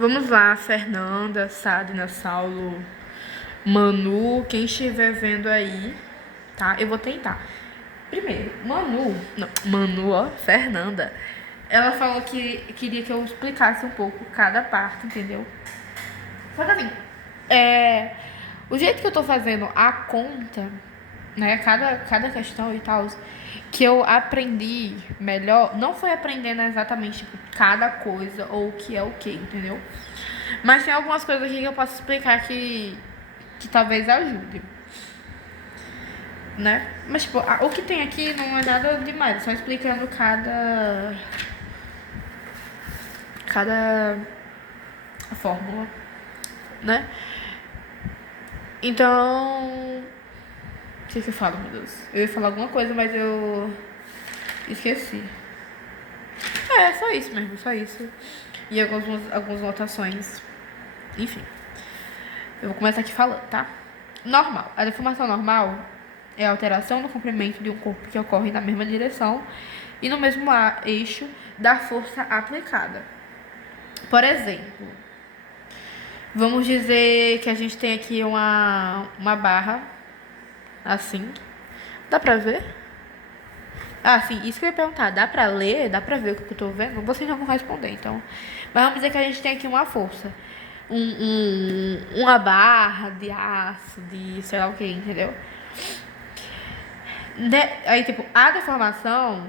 Vamos lá, Fernanda, Sadna, Saulo, Manu, quem estiver vendo aí, tá? Eu vou tentar. Primeiro, Manu, ó, Fernanda. Ela falou que queria que eu explicasse um pouco cada parte, entendeu? Só que assim, o jeito que eu tô fazendo a conta, né, cada questão e tal, que eu aprendi melhor, não foi aprendendo exatamente, tipo, cada coisa ou o que é o que, entendeu? Mas tem algumas coisas aqui que eu posso explicar que talvez ajude, né? Mas, tipo, o que tem aqui não é nada demais, só explicando cada fórmula, né? Então, o que eu falo, meu Deus? Eu ia falar alguma coisa, mas eu esqueci. É, só isso mesmo, só isso. E algumas notações. Enfim, eu vou começar aqui falando, tá? Normal. A deformação normal é a alteração no comprimento de um corpo que ocorre na mesma direção e no mesmo eixo da força aplicada. Por exemplo, vamos dizer que a gente tem aqui uma barra assim. Dá pra ver? Ah, sim, isso que eu ia perguntar. Dá pra ler? Dá pra ver o que eu tô vendo? Vocês não vão responder, então. Mas vamos dizer que a gente tem aqui uma força. Uma barra de aço, de sei lá o que, entendeu? Aí, tipo, a deformação.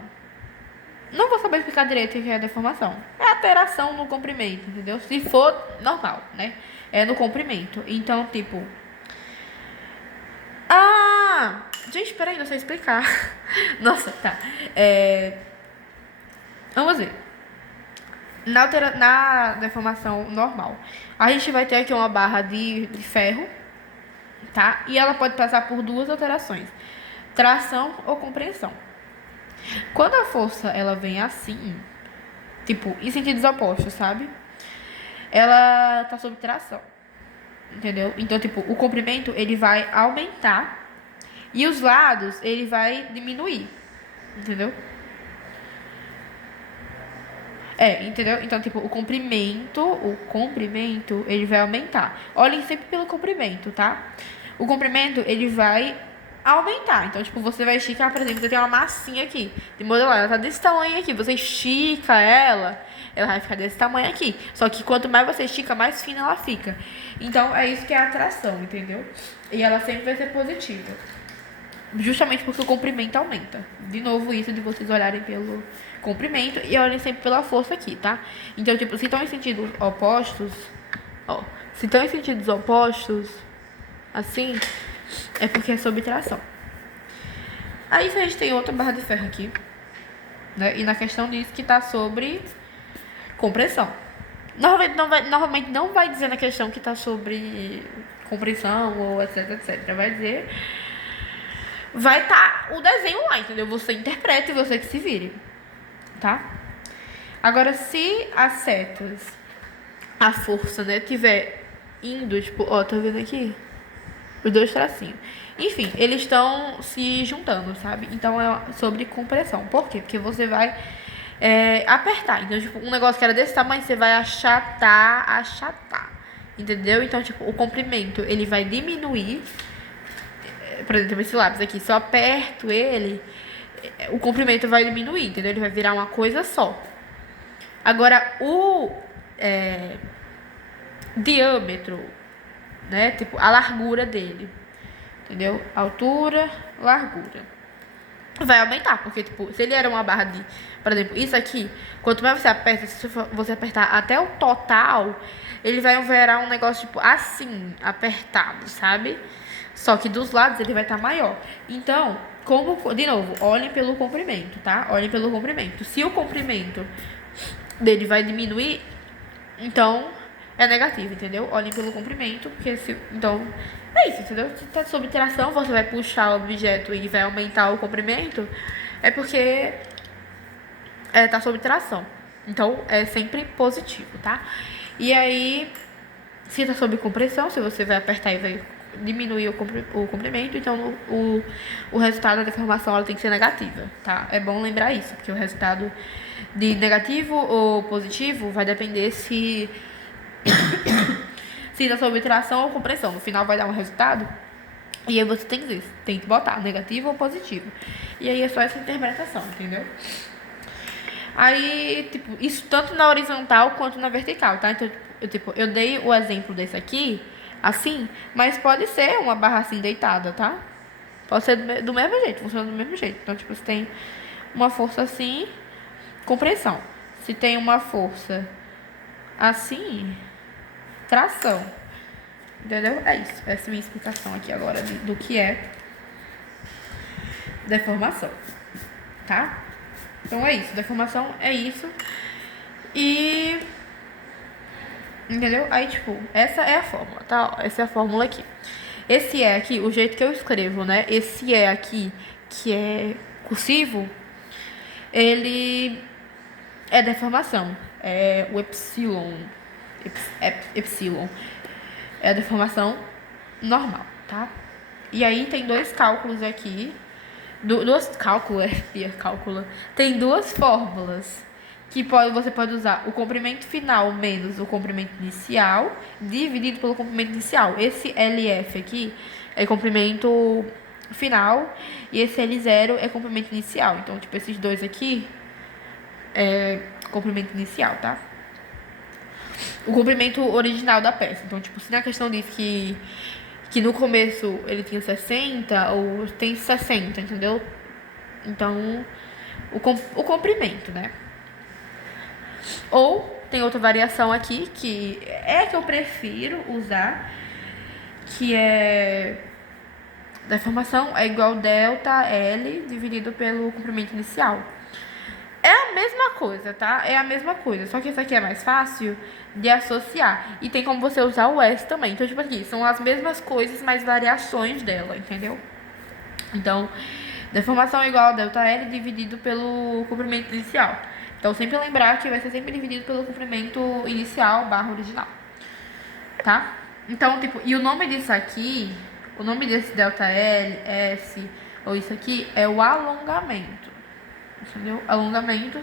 Não vou saber explicar direito o que é a deformação. É alteração no comprimento, entendeu? Se for normal, né? É no comprimento. Então, tipo. Ah! Gente, peraí, não sei explicar. Nossa, tá. Vamos ver. Na deformação normal, a gente vai ter aqui uma barra de ferro, tá? E ela pode passar por duas alterações: tração ou compreensão. Quando a força ela vem assim, tipo, em sentidos opostos, sabe? Ela tá sob tração, entendeu? Então, tipo, o comprimento ele vai aumentar e os lados ele vai diminuir, entendeu? Entendeu? Então, tipo, o comprimento, ele vai aumentar. Olhem sempre pelo comprimento, tá? O comprimento, ele vai aumentar. Então, tipo, você vai esticar, por exemplo, você tem uma massinha aqui de modelar, ela tá desse tamanho aqui. Você estica ela vai ficar desse tamanho aqui. Só que quanto mais você estica, mais fina ela fica. Então, é isso que é a atração, entendeu? E ela sempre vai ser positiva. Justamente porque o comprimento aumenta. De novo, isso de vocês olharem pelo comprimento e olhem sempre pela força aqui, tá? Então, tipo, se estão em sentidos opostos, ó, se estão em sentidos opostos, assim, é porque é sob tração. Aí a gente tem outra barra de ferro aqui, né? E na questão diz que tá sobre compressão. Normalmente não vai dizer na questão que tá sobre compressão ou etc, etc. Vai dizer vai estar o desenho lá, entendeu? Você interpreta e você que se vire, tá? Agora, se as setas, a força, né, tiver indo, tipo, ó, tá vendo aqui? Os dois tracinhos. Enfim, eles estão se juntando, sabe? Então é sobre compressão. Por quê? Porque você vai apertar. Então, tipo, um negócio que era desse tamanho, você vai achatar. Entendeu? Então, tipo, o comprimento, ele vai diminuir. Por exemplo, esse lápis aqui, se eu aperto ele, o comprimento vai diminuir, entendeu? Ele vai virar uma coisa só. Agora, o diâmetro, né? Tipo, a largura dele, entendeu? Altura, largura. Vai aumentar, porque, tipo, se ele era uma barra de... Por exemplo, isso aqui, quanto mais você aperta, se você apertar até o total, ele vai virar um negócio, tipo, assim, apertado, sabe? Só que dos lados ele vai estar maior. Então, de novo, olhem pelo comprimento, tá? Olhem pelo comprimento. Se o comprimento dele vai diminuir, então é negativo, entendeu? Olhem pelo comprimento, porque então é isso, entendeu? Se tá sob tração, você vai puxar o objeto e vai aumentar o comprimento, é porque tá sob tração. Então é sempre positivo, tá? E aí, se tá sob compressão, se você vai apertar e vai diminuir o comprimento, então o resultado da deformação ela tem que ser negativa, tá? É bom lembrar isso, porque o resultado de negativo ou positivo vai depender se Se da subtração ou compressão, no final vai dar um resultado. E aí você tem que botar negativo ou positivo. E aí é só essa interpretação, entendeu? Aí, tipo, isso tanto na horizontal quanto na vertical, tá? Então, eu dei o exemplo desse aqui, assim, mas pode ser uma barra assim deitada, tá? Pode ser do mesmo jeito, funciona do mesmo jeito. Então, tipo, se tem uma força assim, compressão. Se tem uma força assim, tração. Entendeu? É isso. Essa é a minha explicação aqui agora do que é deformação. Tá? Então é isso. Deformação é isso. E... Entendeu? Aí, tipo, essa é a fórmula, tá? Ó, essa é a fórmula aqui. Esse é aqui, o jeito que eu escrevo, né? Esse é aqui, que é cursivo, ele é deformação. É o epsilon. Epsilon. É a deformação normal, tá? E aí tem dois cálculos aqui. Tem duas fórmulas que você pode usar o comprimento final menos o comprimento inicial dividido pelo comprimento inicial. Esse LF aqui é comprimento final e esse L0 é comprimento inicial. Então, tipo, esses dois aqui é comprimento inicial, tá? O comprimento original da peça. Então, tipo, se na questão diz que no começo ele tinha 60 ou tem 60, entendeu? Então, o comprimento, né? Ou tem outra variação aqui que é a que eu prefiro usar, que é deformação é igual delta L dividido pelo comprimento inicial. É a mesma coisa, tá? É a mesma coisa, só que essa aqui é mais fácil de associar. E tem como você usar o S também. Então, tipo aqui, são as mesmas coisas, mas variações dela, entendeu? Então, deformação é igual a delta L dividido pelo comprimento inicial. Então, sempre lembrar que vai ser sempre dividido pelo comprimento inicial barra original. Tá? Então, tipo, e o nome disso aqui, o nome desse delta L, S, ou isso aqui, é o alongamento. Entendeu? Alongamento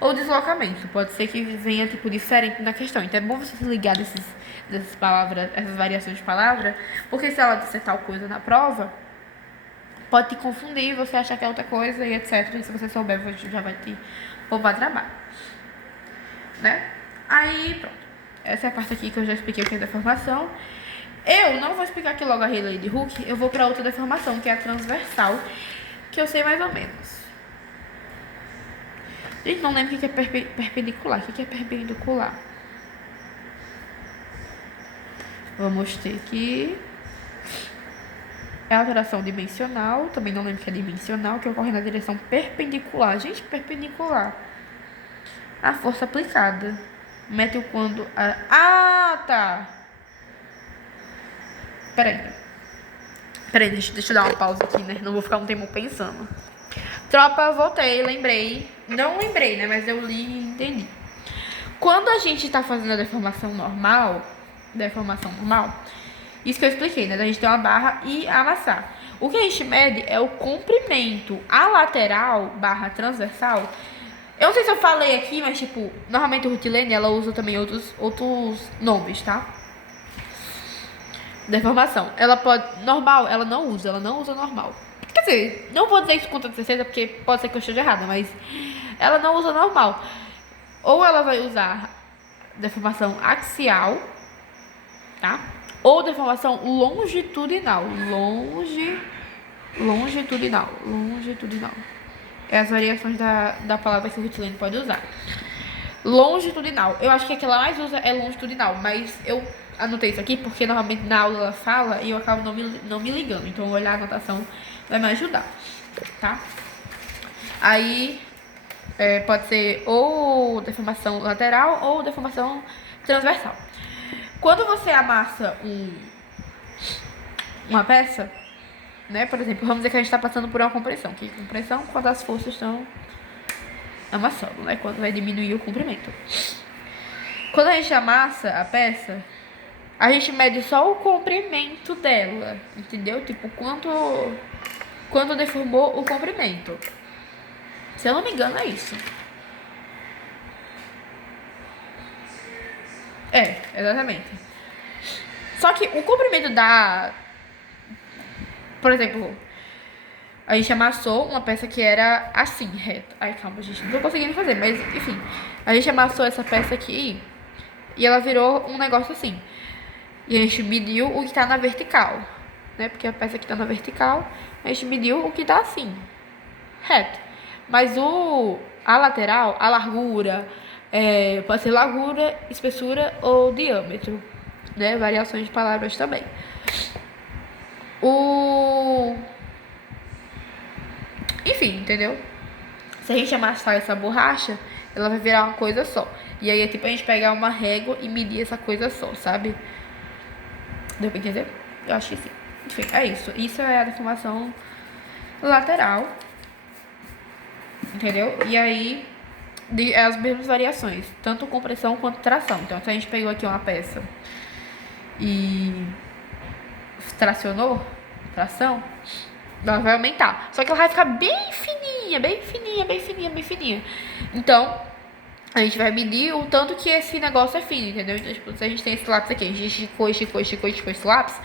ou deslocamento. Pode ser que venha, tipo, diferente na questão. Então, é bom você se ligar dessas palavras, essas variações de palavra, porque se ela disser tal coisa na prova, pode te confundir, você achar que é outra coisa e etc. E se você souber, já vai te poupar trabalho. Né? Aí, pronto. Essa é a parte aqui que eu já expliquei o que é deformação. Eu não vou explicar aqui logo a Rayleigh de Hooke, eu vou para outra deformação, que é a transversal, que eu sei mais ou menos. Gente, não lembro o que é perpendicular. O que é perpendicular? Vamos ter aqui. É alteração dimensional. Também não lembro o que é dimensional, que ocorre na direção perpendicular. Gente, perpendicular. A força aplicada. Mete o quando... tá! Peraí, deixa eu dar uma pausa aqui, né? Não vou ficar um tempo pensando. Tropa, voltei, lembrei. Não lembrei, né? Mas eu li e entendi. Quando a gente tá fazendo a deformação normal, isso que eu expliquei, né? A gente tem uma barra e amassar. O que a gente mede é o comprimento. A lateral, barra transversal. Eu não sei se eu falei aqui, mas tipo, normalmente o Rutilene, ela usa também outros nomes, tá? Deformação. Ela pode... Normal, ela não usa normal. Quer dizer, não vou dizer isso com tanta certeza, porque pode ser que eu esteja errada, mas ela não usa normal. Ou ela vai usar deformação axial, tá? Ou deformação longitudinal. Longitudinal. É as variações da palavra que o Rutilene pode usar. Longitudinal. Eu acho que a que ela mais usa é longitudinal, mas eu anotei isso aqui porque normalmente na aula ela fala e eu acabo não me ligando. Então olhar a anotação vai me ajudar, tá? Aí pode ser ou deformação lateral ou deformação transversal. Quando você amassa uma peça, né? Por exemplo, vamos dizer que a gente está passando por uma compressão. Que compressão quando as forças estão amassando, né? Quando vai diminuir o comprimento. Quando a gente amassa a peça, a gente mede só o comprimento dela, entendeu? Tipo, quanto deformou o comprimento. Se eu não me engano, é isso. Exatamente. Só que o comprimento da... Por exemplo, a gente amassou uma peça que era assim, reta. Ai, calma, gente, não tô conseguindo fazer, mas enfim. A gente amassou essa peça aqui e ela virou um negócio assim. E a gente mediu o que tá na vertical, né? Porque a peça que tá na vertical, a gente mediu o que tá assim, reto. Mas a lateral, a largura, pode ser largura, espessura ou diâmetro, né? Variações de palavras também. Enfim, entendeu? Se a gente amassar essa borracha, ela vai virar uma coisa só. E aí é tipo a gente pegar uma régua e medir essa coisa só, sabe? Deu pra entender? Eu acho que sim. Enfim, é isso. Isso é a deformação lateral. Entendeu? E aí é as mesmas variações, tanto compressão quanto tração. Então, se a gente pegou aqui uma peça e tracionou, tração, ela vai aumentar. Só que ela vai ficar bem fininha, bem fininha, bem fininha, bem fininha. Então, a gente vai medir o tanto que esse negócio é fino, entendeu? Então, tipo, se a gente tem esse lápis aqui, a gente esticou esse lápis,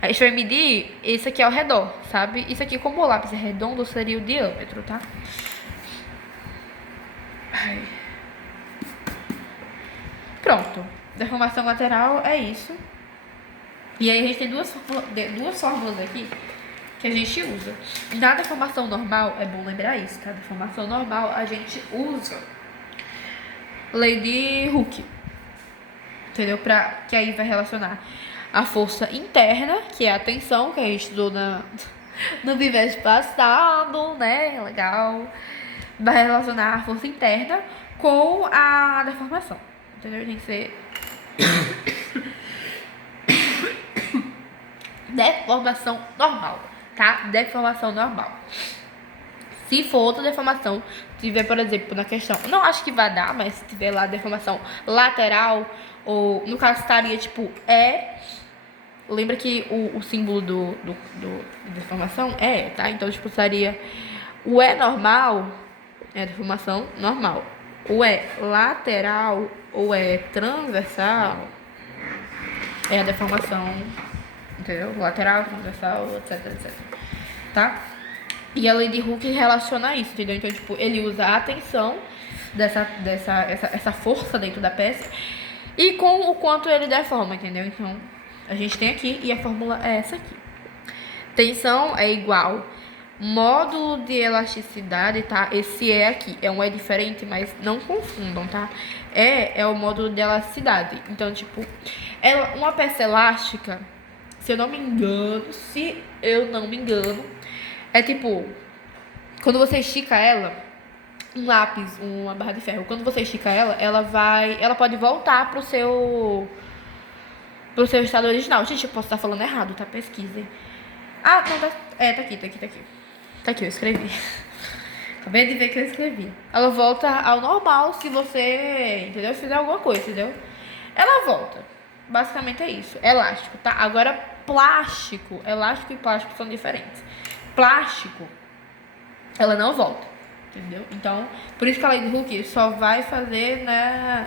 a gente vai medir esse aqui ao redor, sabe? Isso aqui, como o lápis é redondo, seria o diâmetro, tá? Ai. Pronto. Deformação lateral é isso. E aí a gente tem duas fórmulas aqui que a gente usa. Na deformação normal, é bom lembrar isso, tá? Deformação normal, a gente usa lei de Hooke, entendeu? Que aí vai relacionar a força interna, que é a tensão, que a gente estudou no bimestre passado, né? Legal. Vai relacionar a força interna com a deformação, entendeu? Tem que ser deformação normal, tá? Deformação normal. Se for outra deformação, tiver, por exemplo, na questão, não acho que vai dar, mas se tiver lá deformação lateral, ou no caso estaria tipo lembra que o símbolo do deformação é, tá? Então, tipo, estaria o normal, é a deformação normal. Ou é lateral, ou é transversal, é a deformação, entendeu? Lateral, transversal, etc, etc. Tá? E a lei de Hooke relaciona isso, entendeu? Então, tipo, ele usa a tensão essa força dentro da peça e com o quanto ele deforma, entendeu? Então, a gente tem aqui e a fórmula é essa aqui. Tensão é igual módulo de elasticidade, tá? Esse aqui é um diferente, mas não confundam, tá? É o módulo de elasticidade. Então, tipo, uma peça elástica, se eu não me engano, é tipo, quando você estica ela, um lápis, uma barra de ferro, quando você estica ela, ela pode voltar pro seu estado original. Gente, eu posso estar falando errado, tá? Pesquisem. Ah, não, tá aqui. Tá aqui, eu escrevi. Acabei de ver que eu escrevi. Ela volta ao normal se você, entendeu? Se fizer alguma coisa, entendeu? Ela volta. Basicamente é isso. Elástico, tá? Agora, plástico. Elástico e plástico são diferentes. Plástico, ela não volta, entendeu? Então, por isso que a lei de Hooke só vai fazer, né?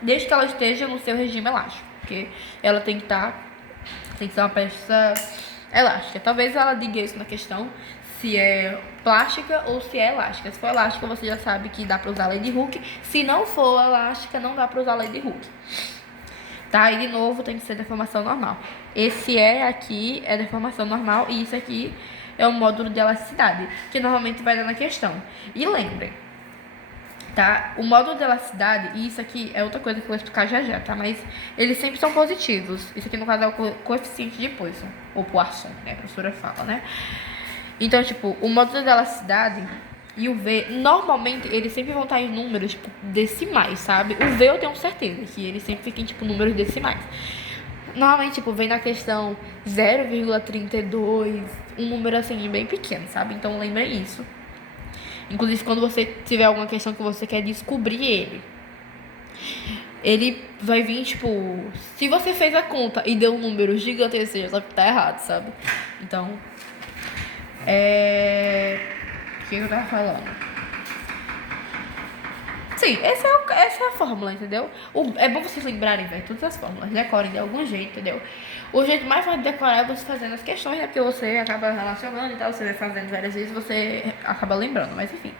Desde que ela esteja no seu regime elástico. Porque ela tem que ser uma peça elástica. Talvez ela diga isso na questão, se é plástica ou se é elástica. Se for elástica, você já sabe que dá pra usar a lei de Hooke. Se não for elástica, não dá pra usar a lei de Hooke. Tá? E de novo, tem que ser deformação normal. Esse aqui é deformação normal e isso aqui é o módulo de elasticidade, que normalmente vai dar na questão. E lembrem, tá? O módulo de elasticidade, e isso aqui é outra coisa que eu vou explicar já, tá? Mas eles sempre são positivos. Isso aqui, no caso, é o coeficiente de Poisson, ou Poisson, né? A professora fala, né? Então, tipo, o módulo de elasticidade e o V, normalmente, eles sempre vão estar em números, tipo, decimais, sabe? O V eu tenho certeza que ele sempre fica em, tipo, números decimais. Normalmente, tipo, vem na questão 0,32, um número, assim, bem pequeno, sabe? Então, lembre isso. Inclusive, quando você tiver alguma questão que você quer descobrir ele vai vir, tipo... Se você fez a conta e deu um número gigantesco, você já sabe que tá errado, sabe? Então, o que eu tava falando? Sim, essa é a fórmula, entendeu? É bom vocês lembrarem, velho, todas as fórmulas. Decorem de algum jeito, entendeu? O jeito mais fácil de decorar é você fazendo as questões, né? Porque você acaba relacionando e tal, você vai fazendo várias vezes, você acaba lembrando. Mas enfim,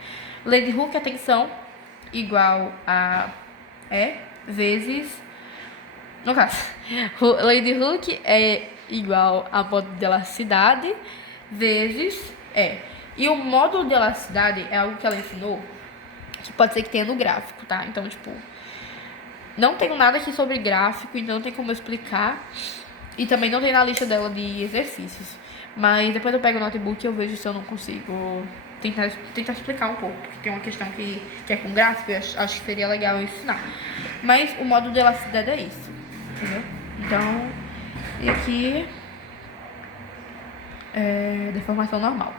lei de Hooke, atenção, igual a vezes... No caso, lei de Hooke é igual a módulo de elasticidade vezes E o módulo de elasticidade é algo que ela ensinou que pode ser que tenha no gráfico, tá? Então, tipo, não tenho nada aqui sobre gráfico, então não tem como eu explicar. E também não tem na lista dela de exercícios. Mas depois eu pego o notebook e eu vejo se eu não consigo tentar explicar um pouco. Porque tem uma questão que é com gráfico e eu acho que seria legal eu ensinar. Mas o módulo de elasticidade é isso, entendeu? Então, e aqui é deformação normal,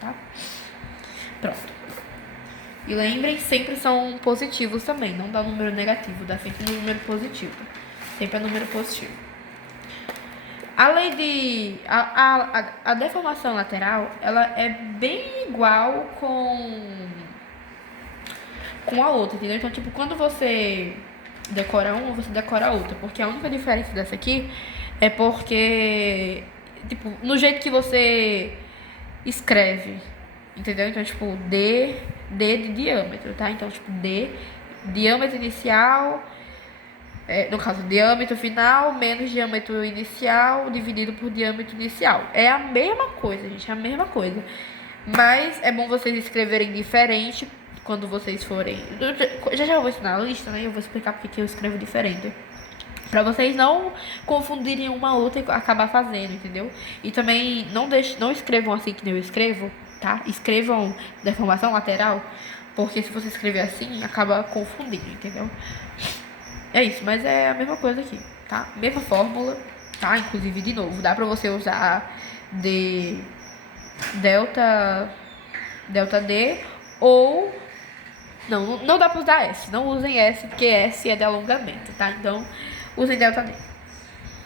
tá? Pronto. E lembrem, sempre são positivos também, não dá número negativo, dá sempre número positivo. Sempre é número positivo. A lei de... A deformação lateral, ela é bem igual com a outra, entendeu? Então, tipo, quando você decora uma, você decora a outra. Porque a única diferença dessa aqui é porque, tipo, no jeito que você escreve, entendeu? Então, tipo, D de diâmetro, tá? Então, tipo, D, diâmetro inicial, no caso, diâmetro final menos diâmetro inicial dividido por diâmetro inicial. É a mesma coisa, gente, é a mesma coisa. Mas é bom vocês escreverem diferente quando vocês forem... Já vou ensinar a lista, né? Eu vou explicar porque que eu escrevo diferente. Pra vocês não confundirem uma outra e acabar fazendo, entendeu? E também não escrevam assim que nem eu escrevo, tá? Escrevam deformação lateral, porque se você escrever assim, acaba confundindo, entendeu? É isso, mas é a mesma coisa aqui, tá? Mesma fórmula, tá? Inclusive, de novo, dá pra você usar de delta D ou... Não dá pra usar S. Não usem S, porque S é de alongamento, tá? Então, usem delta D,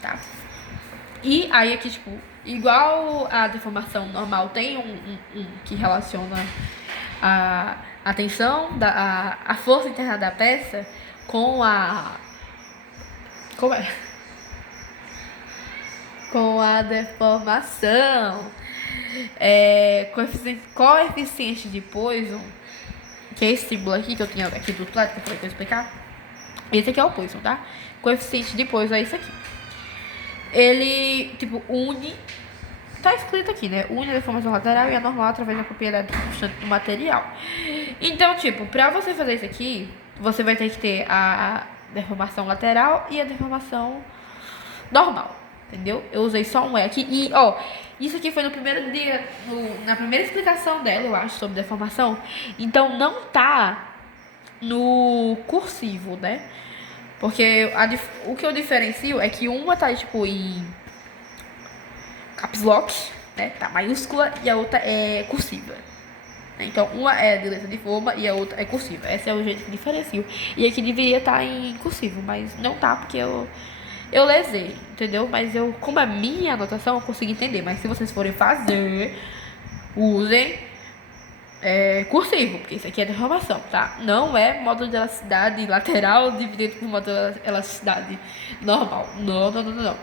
tá? E aí aqui, tipo, igual a deformação normal, tem um que relaciona a tensão, a força interna da peça com a... Como é? Com a deformação. Coeficiente de Poisson, que é esse símbolo aqui que eu tinha aqui do outro lado, que eu falei que eu ia explicar. Esse aqui é o Poisson, tá? Coeficiente de Poisson é isso aqui. Ele, tipo, une... Tá escrito aqui, né? Une a deformação lateral e a normal através da propriedade constante do material. Então, tipo, pra você fazer isso aqui, você vai ter que ter a deformação lateral e a deformação normal, entendeu? Eu usei só um E aqui. E, ó, isso aqui foi no primeiro dia, na primeira explicação dela, eu acho, sobre deformação. Então, não tá no cursivo, né? Porque o que eu diferencio é que uma tá, tipo, em caps lock, né? Tá maiúscula, e a outra é cursiva. Então, uma é de letra de forma e a outra é cursiva. Esse é o jeito que diferencio. E aqui deveria estar em cursivo, mas não tá, porque eu lesei, entendeu? Mas como é minha anotação, eu consegui entender. Mas se vocês forem fazer, usem cursivo, porque isso aqui é deformação, tá? Não é módulo de elasticidade lateral dividido por módulo de elasticidade normal. Não.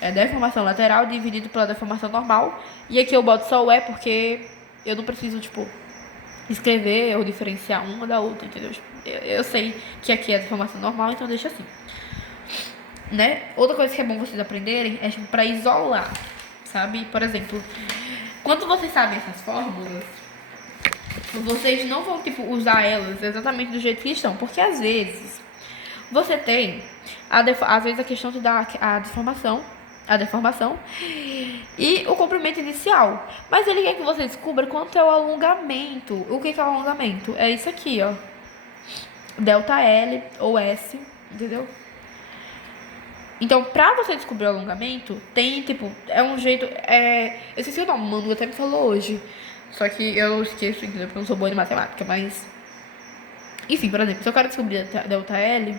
É deformação lateral dividido pela deformação normal. E aqui eu boto só o E porque eu não preciso, tipo, escrever ou diferenciar uma da outra, entendeu? Eu sei que aqui é deformação normal, então deixa assim, né? Outra coisa que é bom vocês aprenderem é, tipo, pra isolar, sabe? Por exemplo, quando vocês sabem essas fórmulas, vocês não vão, tipo, usar elas exatamente do jeito que estão, porque às vezes você tem às vezes a questão de dar a deformação e o comprimento inicial, mas ele quer que você descubra quanto é o alongamento. O que é o alongamento? É isso aqui, ó, delta L ou S, entendeu? Então, pra você descobrir o alongamento, tem, tipo, é um jeito... Eu esqueci o nome, o Manu até me falou hoje. Só que eu esqueço, entendeu? Porque eu não sou boa em matemática, mas... Enfim, por exemplo, se eu quero descobrir delta L,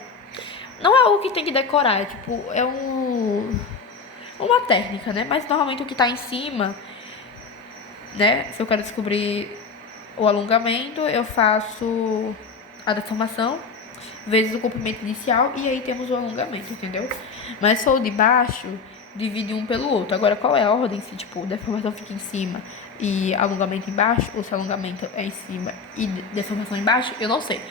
não é algo que tem que decorar, é tipo, uma técnica, né? Mas normalmente o que tá em cima, né? Se eu quero descobrir o alongamento, eu faço a deformação vezes o comprimento inicial, e aí temos o alongamento, entendeu? Mas se for o de baixo, divide um pelo outro. Agora, qual é a ordem? Se, tipo, deformação fica em cima e alongamento embaixo, ou se alongamento é em cima e deformação embaixo, eu não sei.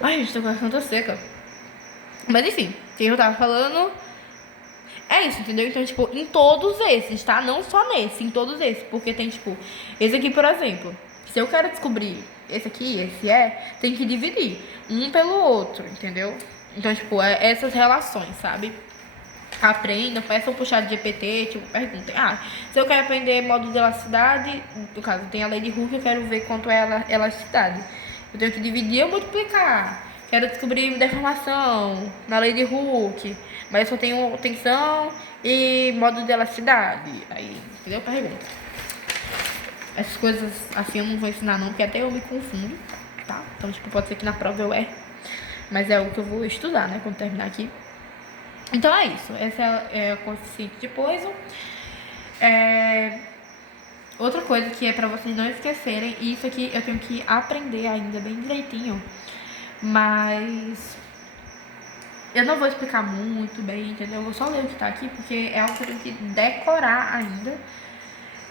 Ai, gente, tô com a garganta seca. Mas enfim, o que eu tava falando é isso, entendeu? Então, tipo, em todos esses, tá? Não só nesse, em todos esses. Porque tem, tipo, esse aqui, por exemplo. Se eu quero descobrir esse aqui, esse tem que dividir um pelo outro, entendeu? Então, tipo, é essas relações, sabe? Aprendam, peçam pro chat GPT, tipo, perguntem. Ah, se eu quero aprender módulo de elasticidade, no caso, tem a lei de Hooke, eu quero ver quanto é a elasticidade. Eu tenho que dividir ou multiplicar. Quero descobrir deformação na lei de Hooke, mas eu só tenho tensão e módulo de elasticidade. Aí, entendeu? Pergunta. Essas coisas assim eu não vou ensinar não, porque até eu me confundo, tá? Então, tipo, pode ser que na prova eu erre. Mas é o que eu vou estudar, né, quando terminar aqui. Então é isso. Essa é o coeficiente de Poisson. Outra coisa que é pra vocês não esquecerem, e isso aqui eu tenho que aprender ainda bem direitinho, mas eu não vou explicar muito bem, entendeu? Eu vou só ler o que tá aqui, porque é algo que eu tenho que decorar ainda.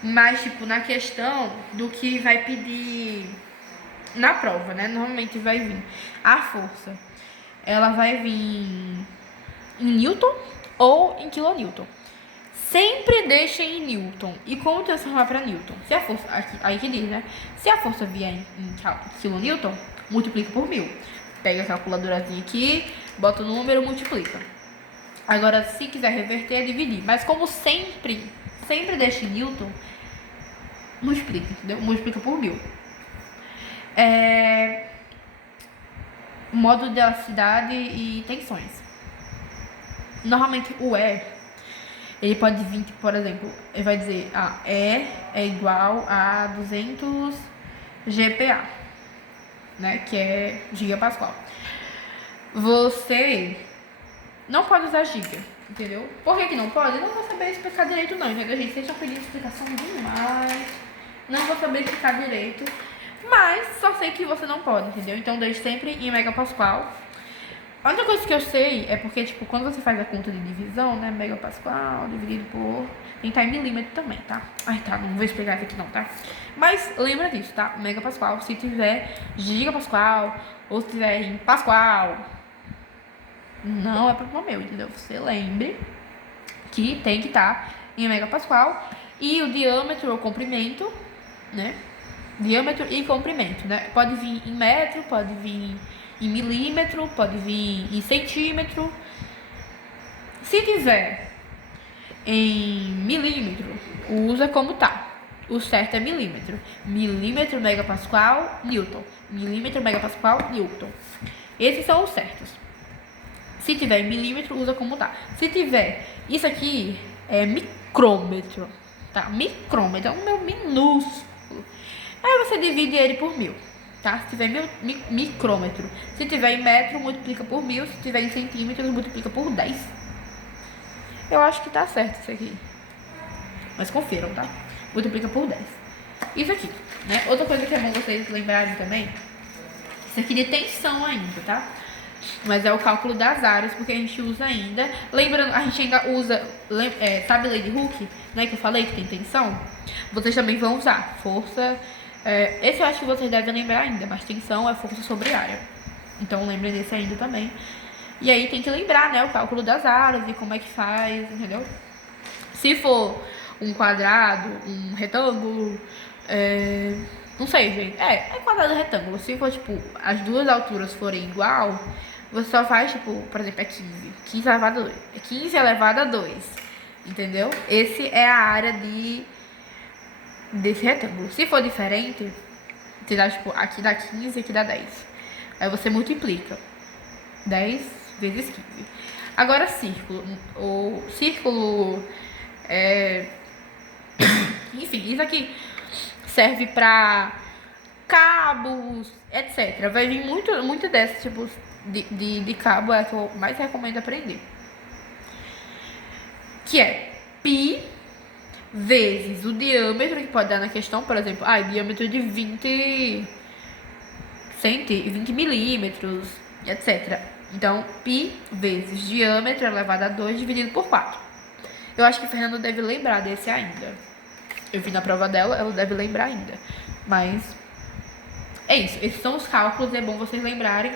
Mas, tipo, na questão do que vai pedir na prova, né? Normalmente vai vir a força. Ela vai vir em Newton ou em quilonewton. Sempre deixem em Newton e como transformar para Newton. Se a força, aqui, aí que diz, né? Se a força vier em quilonewton, multiplica por 1000. Pega a calculadorazinha aqui, bota o número, multiplica. Agora, se quiser reverter, é dividir. Mas como sempre deixa em Newton, multiplica, entendeu? Multiplica por 1000. Modo de elasticidade e tensões. Normalmente o ele pode vir, por exemplo, ele vai dizer, E é igual a 200 GPa, né, que é gigapascal. Você não pode usar giga, entendeu? Por que não pode? Eu não vou saber explicar direito não, entendeu, gente? Vocês estão pedindo explicação demais. Não vou saber explicar direito, mas só sei que você não pode, entendeu? Então deixe sempre em megapascal. A única coisa que eu sei é porque, tipo, quando você faz a conta de divisão, né, megapascal dividido por... tem que estar em milímetro também, tá? Ai, tá, não vou explicar isso aqui não, tá? Mas lembra disso, tá? Megapascal, se tiver gigapascal ou se tiver em pascal, não é problema meu, entendeu? Você lembre que tem que estar em megapascal. E o diâmetro ou comprimento, né? Diâmetro e comprimento, né? Pode vir em metro, pode vir em milímetro, pode vir em centímetro. Se tiver em milímetro, usa como tá. O certo é milímetro. Milímetro, megapascal, newton. Milímetro, megapascal, newton. Esses são os certos. Se tiver em milímetro, usa como tá. Se tiver, isso aqui é micrômetro, tá? Micrômetro é um meu minúsculo. Aí você divide ele por 1000, tá? Se tiver micrômetro. Se tiver em metro, multiplica por 1000. Se tiver em centímetros, multiplica por 10. Eu acho que tá certo isso aqui. Mas confiram, tá? Multiplica por 10. Isso aqui, né? Outra coisa que é bom vocês lembrarem também. Isso aqui de tensão ainda, tá? Mas é o cálculo das áreas, porque a gente usa ainda. Lembrando, a gente ainda usa, sabe a lei de Hooke, né, que eu falei que tem tensão? Vocês também vão usar força. Esse eu acho que vocês devem lembrar ainda, mas tensão é força sobre área. Então lembrem desse ainda também. E aí tem que lembrar, né, o cálculo das áreas e como é que faz, entendeu? Se for um quadrado, um retângulo, não sei, gente. É quadrado ou retângulo. Se for, tipo, as duas alturas forem igual, você só faz, tipo, por exemplo, é 15. 15 elevado a 2. É 15 elevado a 2. Entendeu? Esse é a área desse retângulo. Se for diferente, você dá, tipo, aqui dá 15, aqui dá 10. Aí você multiplica. 10 vezes 15. Agora, círculo. O círculo enfim, isso aqui serve pra cabos, etc. Vai vir muito desses tipos de cabo, é que eu mais recomendo aprender. Que é π vezes o diâmetro que pode dar na questão, por exemplo, diâmetro de 120 milímetros, etc. Então, π vezes diâmetro elevado a 2 dividido por 4. Eu acho que o Fernando deve lembrar desse ainda. Eu vi na prova dela, ela deve lembrar ainda. Mas é isso. Esses são os cálculos, é bom vocês lembrarem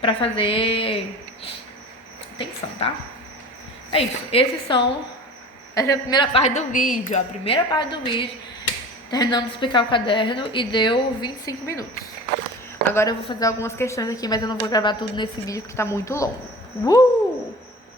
pra fazer... Atenção, tá? É isso. Essa é a primeira parte do vídeo. A primeira parte do vídeo. Terminamos de explicar o caderno e deu 25 minutos. Agora eu vou fazer algumas questões aqui, mas eu não vou gravar tudo nesse vídeo porque tá muito longo.